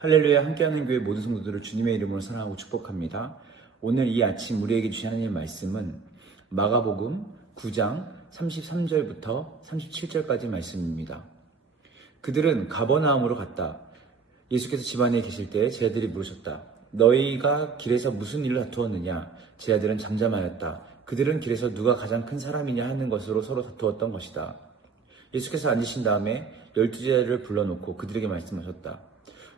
할렐루야, 함께하는 교회 모든 성도들을 주님의 이름으로 사랑하고 축복합니다. 오늘 이 아침 우리에게 주신 하나님의 말씀은 마가복음 9장 33절부터 37절까지 말씀입니다. 그들은 가버나움으로 갔다. 예수께서 집안에 계실 때 제 아들이 물으셨다. 너희가 길에서 무슨 일을 다투었느냐? 제 아들은 잠잠하였다. 그들은 길에서 누가 가장 큰 사람이냐 하는 것으로 서로 다투었던 것이다. 예수께서 앉으신 다음에 12제자를 불러놓고 그들에게 말씀하셨다.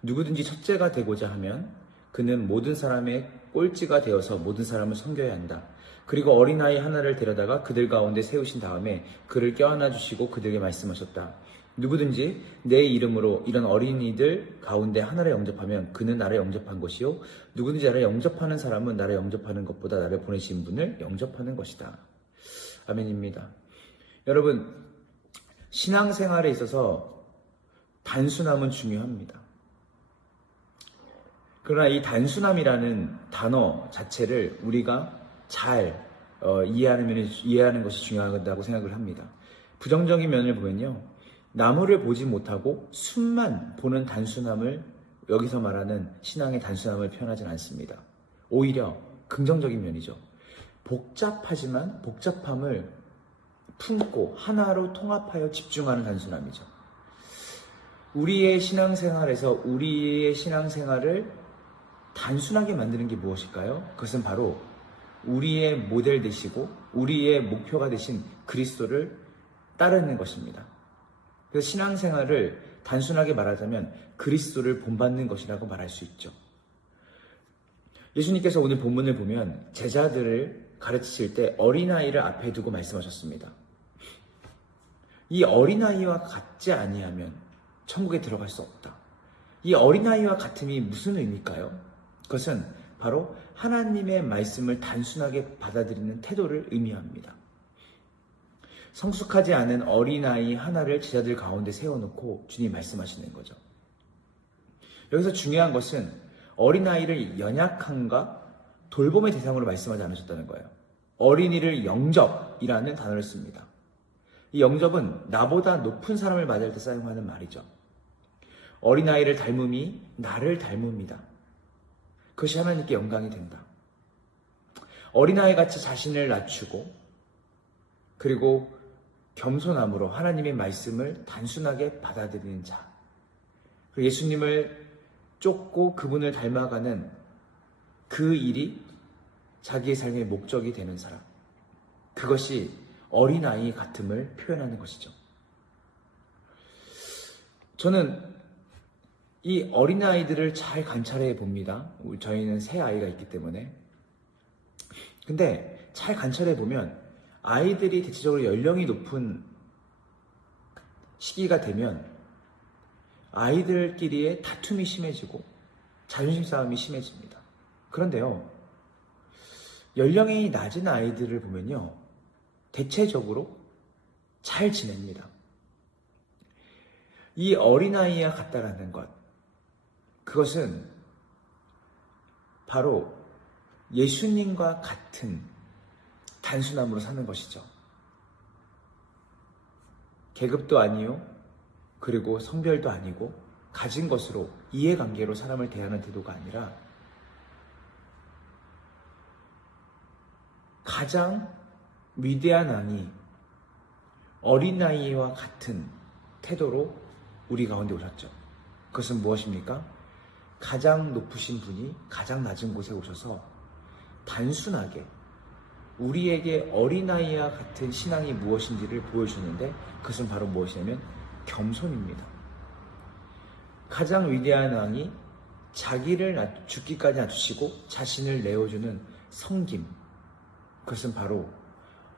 누구든지 첫째가 되고자 하면 그는 모든 사람의 꼴찌가 되어서 모든 사람을 섬겨야 한다. 그리고 어린아이 하나를 데려다가 그들 가운데 세우신 다음에 그를 껴안아 주시고 그들에게 말씀하셨다. 누구든지 내 이름으로 이런 어린이들 가운데 하나를 영접하면 그는 나를 영접한 것이요. 누구든지 나를 영접하는 사람은 나를 영접하는 것보다 나를 보내신 분을 영접하는 것이다. 아멘입니다. 여러분, 신앙생활에 있어서 단순함은 중요합니다. 그러나 이 단순함이라는 단어 자체를 우리가 잘 이해하는 것이 중요하다고 생각을 합니다. 부정적인 면을 보면요. 나무를 보지 못하고 숲만 보는 단순함을 여기서 말하는 신앙의 단순함을 표현하진 않습니다. 오히려 긍정적인 면이죠. 복잡하지만 복잡함을 품고 하나로 통합하여 집중하는 단순함이죠. 우리의 신앙생활을 단순하게 만드는 게 무엇일까요? 그것은 바로 우리의 모델 되시고 우리의 목표가 되신 그리스도를 따르는 것입니다. 그래서 신앙생활을 단순하게 말하자면 그리스도를 본받는 것이라고 말할 수 있죠. 예수님께서 오늘 본문을 보면 제자들을 가르치실 때 어린아이를 앞에 두고 말씀하셨습니다. 이 어린아이와 같지 아니하면 천국에 들어갈 수 없다. 이 어린아이와 같음이 무슨 의미일까요? 그것은 바로 하나님의 말씀을 단순하게 받아들이는 태도를 의미합니다. 성숙하지 않은 어린아이 하나를 제자들 가운데 세워놓고 주님 말씀하시는 거죠. 여기서 중요한 것은 어린아이를 연약함과 돌봄의 대상으로 말씀하지 않으셨다는 거예요. 어린이를 영접이라는 단어를 씁니다. 이 영접은 나보다 높은 사람을 맞을 때 사용하는 말이죠. 어린아이를 닮음이 나를 닮음이다. 그것이 하나님께 영광이 된다. 어린아이같이 자신을 낮추고 그리고 겸손함으로 하나님의 말씀을 단순하게 받아들이는 자. 그리고 예수님을 쫓고 그분을 닮아가는 그 일이 자기의 삶의 목적이 되는 사람. 그것이 어린아이 같음을 표현하는 것이죠. 저는 이 어린아이들을 잘 관찰해 봅니다. 저희는 새 아이가 있기 때문에. 근데 잘 관찰해 보면 아이들이 대체적으로 연령이 높은 시기가 되면 아이들끼리의 다툼이 심해지고 자존심 싸움이 심해집니다. 그런데요, 연령이 낮은 아이들을 보면요, 대체적으로 잘 지냅니다. 이 어린아이와 같다라는 것, 그것은 바로 예수님과 같은 단순함으로 사는 것이죠. 계급도 아니요, 그리고 성별도 아니고 가진 것으로 이해관계로 사람을 대하는 태도가 아니라 가장 위대한 왕이 어린아이와 같은 태도로 우리 가운데 오셨죠. 그것은 무엇입니까? 가장 높으신 분이 가장 낮은 곳에 오셔서 단순하게 우리에게 어린아이와 같은 신앙이 무엇인지를 보여주는데 그것은 바로 무엇이냐면 겸손입니다. 가장 위대한 왕이 자기를 죽기까지 낮추시고 자신을 내어주는 섬김, 그것은 바로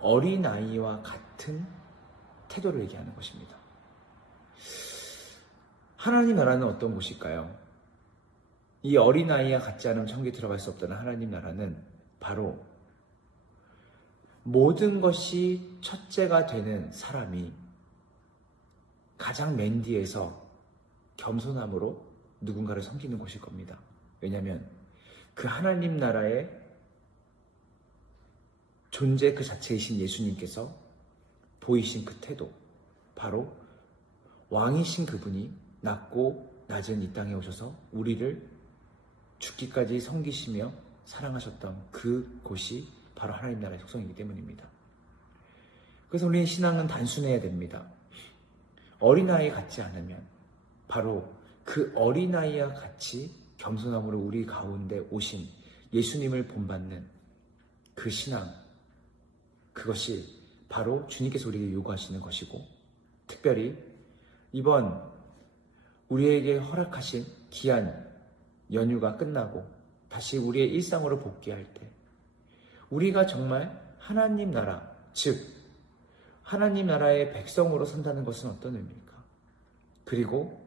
어린아이와 같은 태도를 얘기하는 것입니다. 하나님 나라는 어떤 곳일까요? 이 어린아이와 같지 않으면 천국에 들어갈 수 없다는 하나님 나라는 바로 모든 것이 첫째가 되는 사람이 가장 맨 뒤에서 겸손함으로 누군가를 섬기는 곳일 겁니다. 왜냐하면 그 하나님 나라의 존재 그 자체이신 예수님께서 보이신 그 태도, 바로 왕이신 그분이 낮고 낮은 이 땅에 오셔서 우리를 죽기까지 섬기시며 사랑하셨던 그 곳이 바로 하나님 나라의 속성이기 때문입니다. 그래서 우리의 신앙은 단순해야 됩니다. 어린아이 같지 않으면 바로 그 어린아이와 같이 겸손함으로 우리 가운데 오신 예수님을 본받는 그 신앙, 그것이 바로 주님께서 우리에게 요구하시는 것이고, 특별히 이번 우리에게 허락하신 귀한 연휴가 끝나고 다시 우리의 일상으로 복귀할 때 우리가 정말 하나님 나라, 즉 하나님 나라의 백성으로 산다는 것은 어떤 의미입니까? 그리고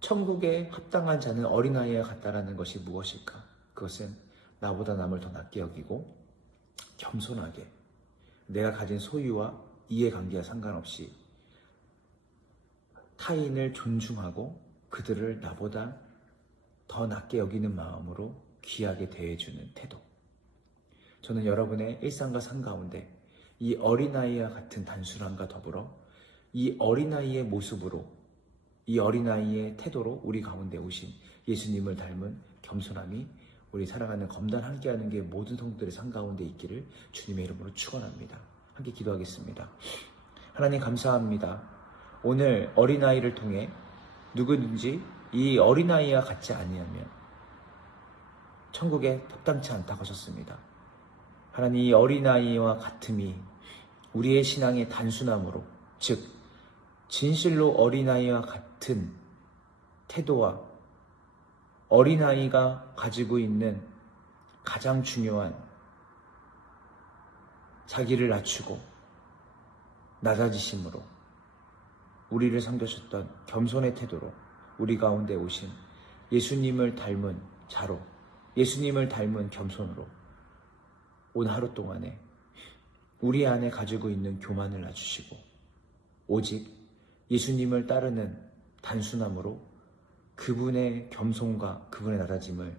천국에 합당한 자는 어린아이와 같다라는 것이 무엇일까? 그것은 나보다 남을 더 낮게 여기고 겸손하게 내가 가진 소유와 이해관계와 상관없이 타인을 존중하고 그들을 나보다 더 낮게 여기는 마음으로 귀하게 대해주는 태도. 저는 여러분의 일상과 삶 가운데 이 어린아이와 같은 단순함과 더불어 이 어린아이의 모습으로, 이 어린아이의 태도로 우리 가운데 오신 예수님을 닮은 겸손함이 우리 사랑하는 검단 함께하는 게 모든 성도들의 삶 가운데 있기를 주님의 이름으로 축원합니다. 함께 기도하겠습니다. 하나님 감사합니다. 오늘 어린아이를 통해 누구든지 이 어린아이와 같지 아니하면 천국에 합당치 않다고 하셨습니다. 하나님, 이 어린아이와 같음이 우리의 신앙의 단순함으로, 즉 진실로 어린아이와 같은 태도와 어린아이가 가지고 있는 가장 중요한 자기를 낮추고 낮아지심으로 우리를 섬기셨던 겸손의 태도로 우리 가운데 오신 예수님을 닮은 자로, 예수님을 닮은 겸손으로 오늘 하루 동안에 우리 안에 가지고 있는 교만을 낮추시고 오직 예수님을 따르는 단순함으로 그분의 겸손과 그분의 낮아짐을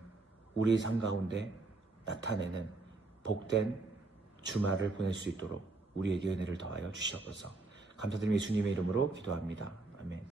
우리 삶 가운데 나타내는 복된 주말을 보낼 수 있도록 우리에게 은혜를 더하여 주시옵소서. 감사드리며 예수님의 이름으로 기도합니다. 아멘.